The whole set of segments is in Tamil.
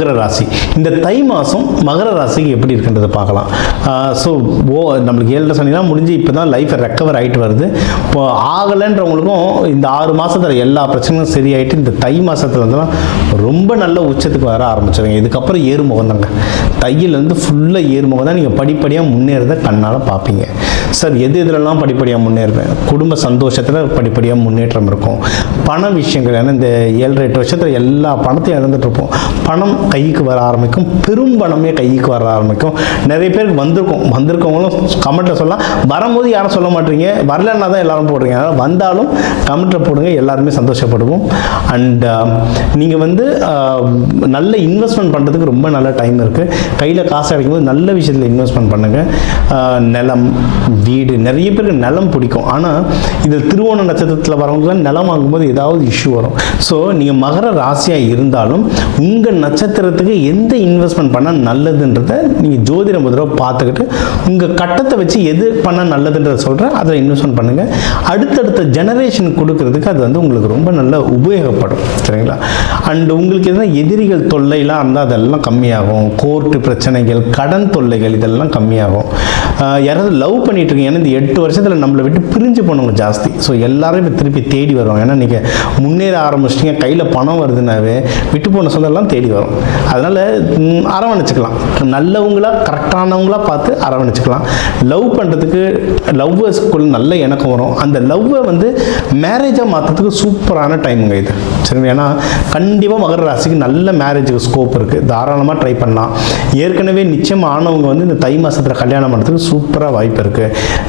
மகர ராசி. இந்த தை மாதம் மகர ராசிக்கு எப்படி இருக்குன்றதை பார்க்கலாம். ஸோ நம்மளுக்கு 7 சனிலாம் முடிஞ்சு இப்போ தான் லைஃப்பை ரெக்கவர் ஆகிட்டு வருது. இப்போ ஆகலைன்றவங்களுக்கும் இந்த 6 மாதத்தில் எல்லா பிரச்சனையும் சரியாயிட்டு இந்த தை மாதத்தில் வந்துலாம் ரொம்ப நல்ல உச்சத்துக்கு வர ஆரம்பிச்சிருங்க. இதுக்கப்புறம் ஏறுமுகம் தாங்க. தையிலேருந்து ஃபுல்லாக ஏறுமுகம் தான். நீங்கள் படிப்படியாக முன்னேறதை கண்ணால் பார்ப்பீங்க. சார் எதுலலாம் படிப்படியாக முன்னேறுவேன்? குடும்ப சந்தோஷத்தில் படிப்படியாக முன்னேற்றம் இருக்கும். பண விஷயங்கள், ஏன்னா இந்த 7-8 வருஷத்தில் எல்லா பணத்தையும் இழந்துட்டுருப்போம். பணம் கைக்கு வர ஆரம்பிக்கும். பெரும் பணமே கைக்கு வர ஆரம்பிக்கும். நிறைய பேருக்கு வந்திருக்கவங்களும் கமெண்ட்டில் சொல்லலாம். வரும்போது யாரும் சொல்ல மாட்டீங்க, வரலன்னா தான் எல்லாரும் போடுறீங்க. அதனால் வந்தாலும் கமெண்ட்டில் போடுங்க, எல்லாருமே சந்தோஷப்படுவோம். அண்ட் நீங்கள் வந்து நல்ல இன்வெஸ்ட்மெண்ட் பண்ணுறதுக்கு ரொம்ப நல்ல டைம் இருக்குது. கையில் காசு கிடைக்கும்போது நல்ல விஷயத்தில் இன்வெஸ்ட்மெண்ட் பண்ணுங்கள். நிலம், வீடு, நிறைய பேருக்கு நிலம் பிடிக்கும். ஆனால் இது திருவோண நட்சத்திரத்தில் வரவங்களாம் நிலம் வாங்கும்போது ஏதாவது இஷ்யூ வரும். ஸோ நீங்கள் மகர ராசியாக இருந்தாலும் உங்கள் நட்சத்திரத்துக்கு எந்த இன்வெஸ்ட்மெண்ட் பண்ணால் நல்லதுன்றதை நீங்கள் ஜோதிடம் முதல்ல பார்த்துக்கிட்டு உங்கள் கட்டத்தை வச்சு எது பண்ணால் நல்லதுன்றதை சொல்கிறேன். அதில் இன்வெஸ்ட்மெண்ட் பண்ணுங்கள். அடுத்தடுத்த ஜெனரேஷன் கொடுக்கறதுக்கு அது வந்து உங்களுக்கு ரொம்ப நல்ல உபயோகப்படும். சரிங்களா? அண்ட் உங்களுக்கு எதனா எதிரிகள் தொல்லைலாம் இருந்தால் அதெல்லாம் கம்மியாகும். கோர்ட்டு பிரச்சனைகள், கடன் தொல்லைகள் இதெல்லாம் கம்மியாகும். யாராவது லவ் பண்ணிட்டு இருக்கீங்க, ஏன்னா இந்த 8 வருஷத்தில் நம்மளை விட்டு பிரிஞ்சு போனவங்க ஜாஸ்தி. ஸோ எல்லாரும் இப்போ திருப்பி தேடி வருவாங்க. ஏன்னா நீங்கள் முன்னேற ஆரம்பிச்சிட்டிங்க, கையில் பணம் வருதுனாவே விட்டு போன சொந்தெல்லாம் தேடி வரும். அதனால் அரவணைச்சிக்கலாம். நல்லவங்களா கரெக்டானவங்களா பார்த்து அரவணைச்சிக்கலாம். லவ் பண்ணுறதுக்கு லவ்வர்ஸ்க்குள்ள நல்ல இணக்கம் வரும். அந்த லவ்வை வந்து மேரேஜாக மாற்றுறதுக்கு சூப்பரான டைமுங்க இது. சரி, ஏன்னா கண்டிப்பாக மகர ராசிக்கு நல்ல மேரேஜுக்கு ஸ்கோப் இருக்குது. தாராளமாக ட்ரை பண்ணலாம். ஏற்கனவே நிச்சயம் ஆனவங்க வந்து இந்த தை மாதத்தில் கல்யாணம் பண்ணுறதுக்கு சூப்பராக வாய்ப்பு இருக்குது.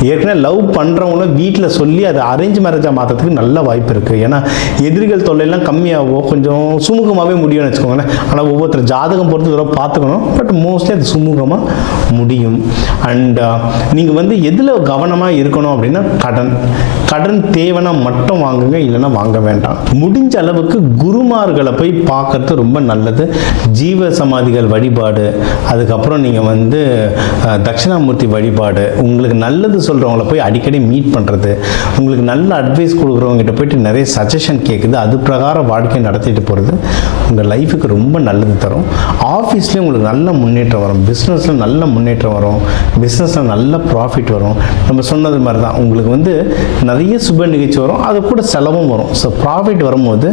ஏற்கனவே லவ் பண்ணுறவங்களும் வீட்டில் சொல்லி அதை அரேஞ்ச் மேரேஜாக மாற்றுறதுக்கு நல்ல வாய்ப்பு இருக்குது. ஏன்னா எதிரிகள் தொல்லையெல்லாம் கம்மியாகும், கொஞ்சம் சுமூகமாகவே முடியும்னு வச்சுக்கோங்களேன். ஆனால் ஒவ்வொருத்தர் ஜாதகம் பொறுத்து இதெல்லாம் பார்த்துக்கணும். பட் மோஸ்ட்லி அது சுமூகமாக முடியும். அண்ட் நீங்கள் வந்து எதில் கவனமாக இருக்கணும் அப்படின்னா கடன் தேவைன்னா மட்டும் வாங்குங்க, இல்லைன்னா வாங்க வேண்டாம். முடிஞ்ச அளவுக்கு குருமார்களை போய் பார்க்கறது ரொம்ப நல்லது. ஜீவ சமாதிகள் வழிபாடு, அதுக்கப்புறம் நீங்கள் வந்து தட்சிணாமூர்த்தி வழிபாடு, உங்களுக்கு நல்லது சொல்கிறவங்கள போய் அடிக்கடி மீட் பண்ணுறது, உங்களுக்கு நல்ல அட்வைஸ் கொடுக்குறவங்ககிட்ட போயிட்டு நிறைய சஜஷன் கேட்குது, அது பிரகாரம் வாழ்க்கையை நடத்திட்டு போகிறது உங்கள் லைஃபுக்கு ரொம்ப நல்லது தரும். ஆஃபீஸ்லேயும் உங்களுக்கு நல்ல முன்னேற்றம் வரும். பிஸ்னஸில் நல்ல முன்னேற்றம் வரும். பிஸ்னஸில் நல்ல ப்ராஃபிட் வரும். நம்ம சொன்னது மாதிரி தான் உங்களுக்கு வந்து நிறைய சுப நிகழ்ச்சி வரும், அது கூட செலவும் வரும். ஸோ ப்ராஃபிட் வரும்போது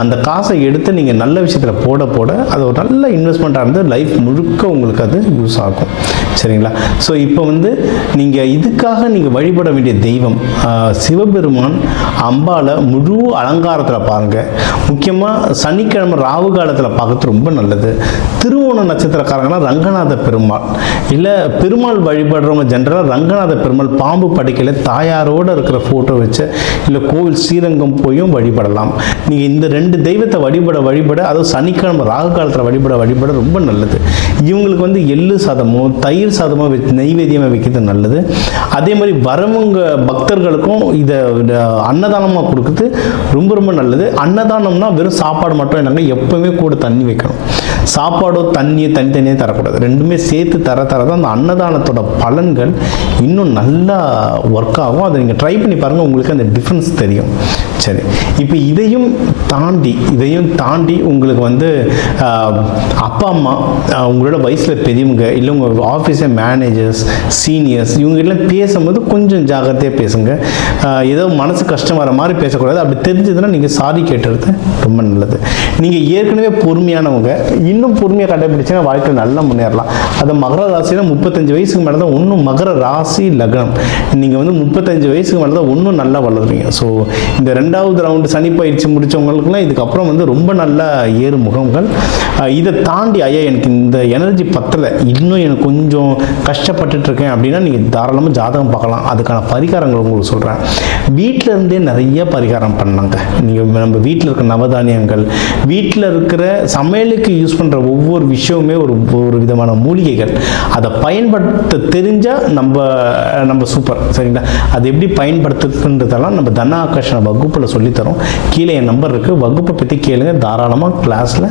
அந்த காசை எடுத்து நீங்கள் நல்ல விஷயத்தில் போட அது ஒரு நல்ல இன்வெஸ்ட்மெண்ட்டாக இருந்து லைஃப் முழுக்க உங்களுக்கு அது யூஸ் ஆகும். சரிங்களா? ஸோ இப்போ வந்து நீங்கள் இதுக்காக நீங்கள் வழிபட வேண்டிய தெய்வம் சிவபெருமான், அம்பாளை முழு அலங்காரத்தில் பாருங்கள். முக்கியமாக சனிக்கிழமை ராவு காலத்தில் பார்க்கறது ரொம்ப நல்லது. திருவோண நட்சத்திரக்காரங்கன்னா ரங்கநாத பெருமாள், இல்லை பெருமாள் வழிபடுறவங்க ஜென்ரலாக ரங்கநாத பெருமாள் பாம்பு படைக்கல தாயாரோடு இருக்கிற ஃபோட்டோ வச்சு, இல்லை கோவில் ஸ்ரீரங்கம் போயும் வழிபடலாம். நீங்கள் இந்த 2 தெய்வத்தை வழிபட அதுவும் சனிக்கிழமை ராகு காலத்தில் வழிபட ரொம்ப நல்லது. இவங்களுக்கு வந்து எள்ளு சாதமோ தயிர் சாதமோ நெய்வேத்தியமாக வைக்கிறது நல்லது. அதே மாதிரி வரவங்க பக்தர்களுக்கும் இதை அன்னதானமாக கொடுக்குறது ரொம்ப ரொம்ப நல்லது. அன்னதானம்னா வெறும் சாப்பாடு மட்டும் என்னங்க, எப்பவுமே கூட தண்ணி வைக்கணும். சாப்பாடோ தண்ணியோ தனித்தனியே தரக்கூடாது. ரெண்டுமே சேர்த்து தர தான் அந்த அன்னதானத்தோட பலன்கள் இன்னும் நல்லா ஒர்க் ஆகும். அதை நீங்கள் ட்ரை பண்ணி பாருங்கள், உங்களுக்கு அந்த டிஃப்ரென்ஸ் தெரியும். சரி, இப்போ இதையும் தாண்டி உங்களுக்கு வந்து அப்பா அம்மா, உங்களோட வயசில் பெரியவங்க, இல்லை உங்கள் ஆஃபீஸில் மேனேஜர்ஸ், சீனியர்ஸ், இவங்ககிட்டலாம் பேசும்போது கொஞ்சம் ஜாகிரதையாக பேசுங்க. ஏதோ மனசு கஷ்டம் வர மாதிரி பேசக்கூடாது. அப்படி தெரிஞ்சதுன்னா நீங்கள் சாரி கேட்டுறது ரொம்ப நல்லது. நீங்கள் ஏற்கனவே பொறுமையானவங்க, இன்னும் பொறுமையாக கடைபிடிச்சுன்னா வாழ்க்கையில் நல்லா முன்னேறலாம். அது மகர ராசியில் 35 வயசுக்கு மேலே தான் இன்னும் மகர ராசி லக்னம். நீங்கள் வந்து 35 வயசுக்கு மேலே தான் இன்னும் நல்லா வளருவீங்க. ஸோ இந்த 2வது ரவுண்டு சனி பயிற்சி முடித்தவங்களுக்குலாம் இதுக்கப்புறம் வந்து ரொம்ப நல்ல ஏறு முகங்கள். இதை தாண்டி ஐயா எனக்கு இந்த எனர்ஜி பத்தலை, இன்னும் எனக்கு கொஞ்சம் கஷ்டப்பட்டுருக்கேன் அப்படின்னா நீங்கள் தாராளமாக ஜாதகம் பார்க்கலாம். அதுக்கான பரிகாரங்கள் உங்களுக்கு சொல்கிறேன். வீட்டில் இருந்தே நிறைய பரிகாரம் பண்ணாங்க. நீங்கள் நம்ம வீட்டில் இருக்கிற நவதானியங்கள், வீட்டில் இருக்கிற சமையலுக்கு யூஸ் பண்ணுற ஒவ்வொரு விஷயமுமே ஒரு விதமான மூலிகைகள். அதை பயன்படுத்த தெரிஞ்சால் நம்ம சூப்பர். சரிங்களா? அது எப்படி பயன்படுத்துறதுன்றதெல்லாம் நம்ம தன ஆகர்ஷண வகுப்பில் வகுப்பில் சொல்லித்தரோம். கீழே என் நம்பர் இருக்குது, வகுப்பை பற்றி கேளுங்க, தாராளமாக கிளாஸில்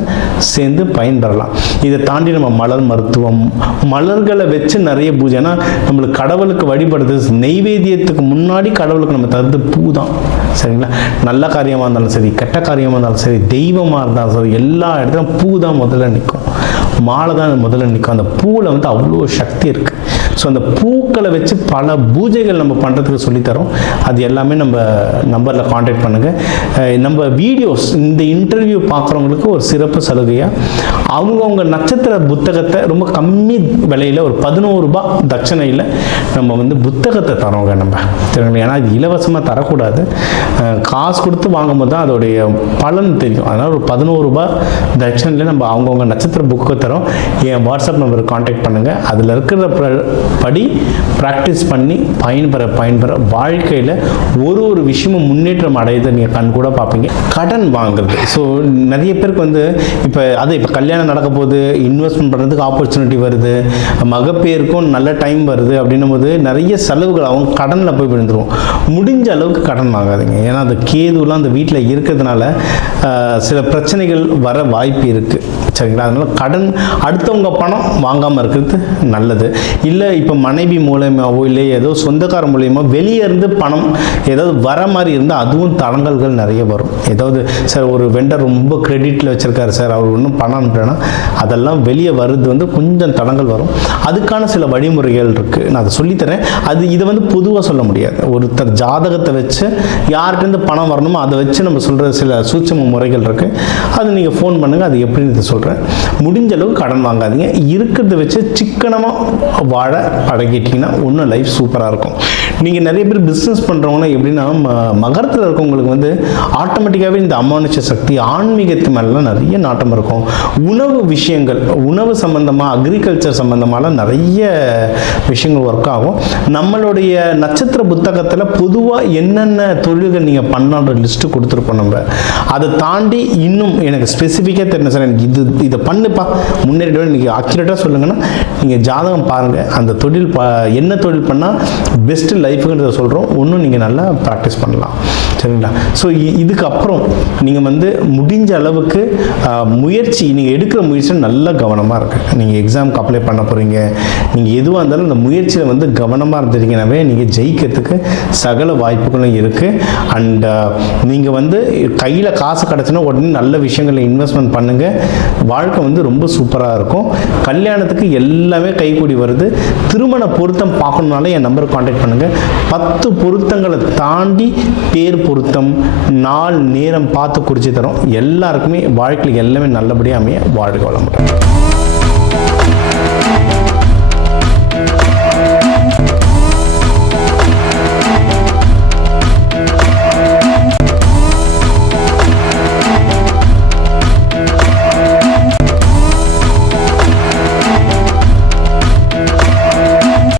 சேர்ந்து பயன்பெறலாம். இதை தாண்டி நம்ம மலர் மருத்துவம், மலர்களை வச்சு நிறைய பூஜை. ஏன்னா நம்மளுக்கு கடவுளுக்கு வழிபடுறது, நெய்வேத்தியத்துக்கு முன்னாடி கடவுளுக்கு நம்ம தருது பூ தான், சரிங்களா? நல்ல காரியமாக இருந்தாலும் சரி, கெட்ட காரியமாக இருந்தாலும் சரி, தெய்வமாக இருந்தாலும் சரி, எல்லா இடத்துலையும் பூ தான் முதல்ல நிற்கும், மாலை தான் முதல்ல நிற்கும். அந்த பூவில் வந்து அவ்வளோ சக்தி இருக்குது. ஸோ அந்த பூக்களை வச்சு பல பூஜைகள் நம்ம பண்ணுறதுக்கு சொல்லித்தரோம். அது எல்லாமே நம்ம நம்பரில் காண்டாக்ட் பண்ணுங்கள். நம்ம வீடியோஸ், இந்த இன்டர்வியூ பார்க்குறவங்களுக்கு ஒரு சிறப்பு சலுகையாக அவங்கவுங்க நட்சத்திர புத்தகத்தை ரொம்ப கம்மி விலையில் ஒரு 11 ரூபாய் தட்சணையில் நம்ம வந்து புத்தகத்தை தரோங்க நம்ம, சரிங்களா? ஏன்னா இது இலவசமாக தரக்கூடாது, காசு கொடுத்து வாங்கும்போது தான் அதோடைய பலன் தெரியும். அதனால் ஒரு 11 ரூபாய் தட்சணையில் நம்ம அவங்கவுங்க நட்சத்திர புக்கை தரோம். என் வாட்ஸ்அப் நம்பருக்கு காண்டாக்ட் பண்ணுங்கள். அதில் இருக்கிற படி ப்ராக்டிஸ் பண்ணி பயன்பெற வாழ்க்கையில் ஒரு விஷயமும் முன்னேற்றம் அடையதை நீங்கள் கண் கூட பார்ப்பீங்க. கடன் வாங்குறது, ஸோ நிறைய பேருக்கு வந்து இப்போ கல்யாணம் நடக்க போது, இன்வெஸ்ட்மெண்ட் பண்ணுறதுக்கு ஆப்பர்ச்சுனிட்டி வருது, மகப்பேருக்கும் நல்ல டைம் வருது, அப்படின்னும் போது நிறைய செலவுகள் அவங்க கடனில் போய் விழுந்துருவோம். முடிஞ்ச அளவுக்கு கடன் வாங்காதீங்க. ஏன்னா அந்த கேதுலாம் அந்த வீட்டில் இருக்கிறதுனால சில பிரச்சனைகள் வர வாய்ப்பு இருக்குது, சரிங்களா? அதனால் கடன், அடுத்தவங்க பணம் வாங்காமல் இருக்கிறது நல்லது. இல்லை இப்போ மனைவி மூலயமாவோ இல்லை ஏதோ சொந்தக்கார மூலயமா வெளியே இருந்து பணம் ஏதாவது வர மாதிரி இருந்தால் அதுவும் தடங்கல்கள் நிறைய வரும். ஏதாவது சார் ஒரு வெண்டர் ரொம்ப கிரெடிட்டில் வச்சுருக்காரு சார், அவர் ஒன்றும் பணம் அனுப்புறேன்னா அதெல்லாம் வெளியே வருது வந்து கொஞ்சம் தடங்கள் வரும். அதுக்கான சில வழிமுறைகள் இருக்குது, நான் அதை சொல்லித்தரேன். இதை வந்து பொதுவாக சொல்ல முடியாது. ஒருத்தர் ஜாதகத்தை வச்சு யார்கிட்டேருந்து பணம் வரணுமோ அதை வச்சு நம்ம சொல்கிற சில சூட்சம முறைகள் இருக்குது. அது நீங்கள் ஃபோன் பண்ணுங்கள், அது எப்படின்னு சொல்கிறேன். முடிஞ்ச அளவுக்கு கடன் வாங்காதீங்க. இருக்கிறத வச்சு சிக்கனமாக வாழ பழகிட்டிங்கன்னா இன்னும் லைஃப் சூப்பராக இருக்கும். நீங்கள் நிறைய பேர் பிஸ்னஸ் பண்ணுறவங்கன்னா எப்படின்னா, மகரத்தில் இருக்கவங்களுக்கு வந்து ஆட்டோமேட்டிக்காகவே இந்த அமானுஷ சக்தி, ஆன்மீகத்து மேலாம் நிறைய நாட்டம் இருக்கும். உணவு விஷயங்கள், உணவு சம்மந்தமாக, அக்ரிகல்ச்சர் சம்மந்தமாலாம் நிறைய விஷயங்கள் ஒர்க் ஆகும். நம்மளுடைய நட்சத்திர புத்தகத்தில் பொதுவாக என்னென்ன தொழில்கள் நீங்கள் பண்ணான்ற லிஸ்ட்டு கொடுத்துருப்போம். நம்ம அதை தாண்டி இன்னும் எனக்கு ஸ்பெசிஃபிக்காக தெரியும் சார், எனக்கு இதை பண்ணுப்பா முன்னேறிட, நீங்கள் அக்யூரேட்டாக சொல்லுங்கன்னா நீங்கள் ஜாதகம் பாருங்கள், அந்த தொழில் என்ன தொழில் பண்ணால் பெஸ்ட்டு லைஃபுங்கிறத சொல்கிறோம். ஒன்றும் நீங்கள் நல்லா ப்ராக்டிஸ் பண்ணலாம், சரிங்களா? ஸோ இதுக்கப்புறம் நீங்கள் வந்து முடிஞ்ச அளவுக்கு முயற்சி, நீங்கள் எடுக்கிற முயற்சியில் நல்ல கவனமாக இருக்குது. நீங்கள் எக்ஸாமுக்கு அப்ளை பண்ண போகிறீங்க, நீங்கள் எதுவாக இருந்தாலும் அந்த முயற்சியில் வந்து கவனமாக இருந்துட்டீங்கன்னாவே நீங்கள் ஜெயிக்கிறதுக்கு சகல வாய்ப்புகளும் இருக்குது. அண்ட் நீங்கள் வந்து கையில் காசு கிடச்சுன்னா உடனே நல்ல விஷயங்களில் இன்வெஸ்ட்மெண்ட் பண்ணுங்கள். வாழ்க்கை வந்து ரொம்ப சூப்பராக இருக்கும். கல்யாணத்துக்கு எல்லாமே கைகூடி வருது. திருமண பொருத்தம் பார்க்கணுன்னாலே என் நம்பருக்கு காண்டாக்ட் பண்ணுங்கள். 10 பொருத்தங்களை தாண்டி பேர் பொருத்தம், நாள் நேரம் பார்த்து குறித்து தரோம். எல்லாருக்குமே வாழ்க்கையில் எல்லாமே நல்லபடியாக அமைய வாழ்க வளமுடன்.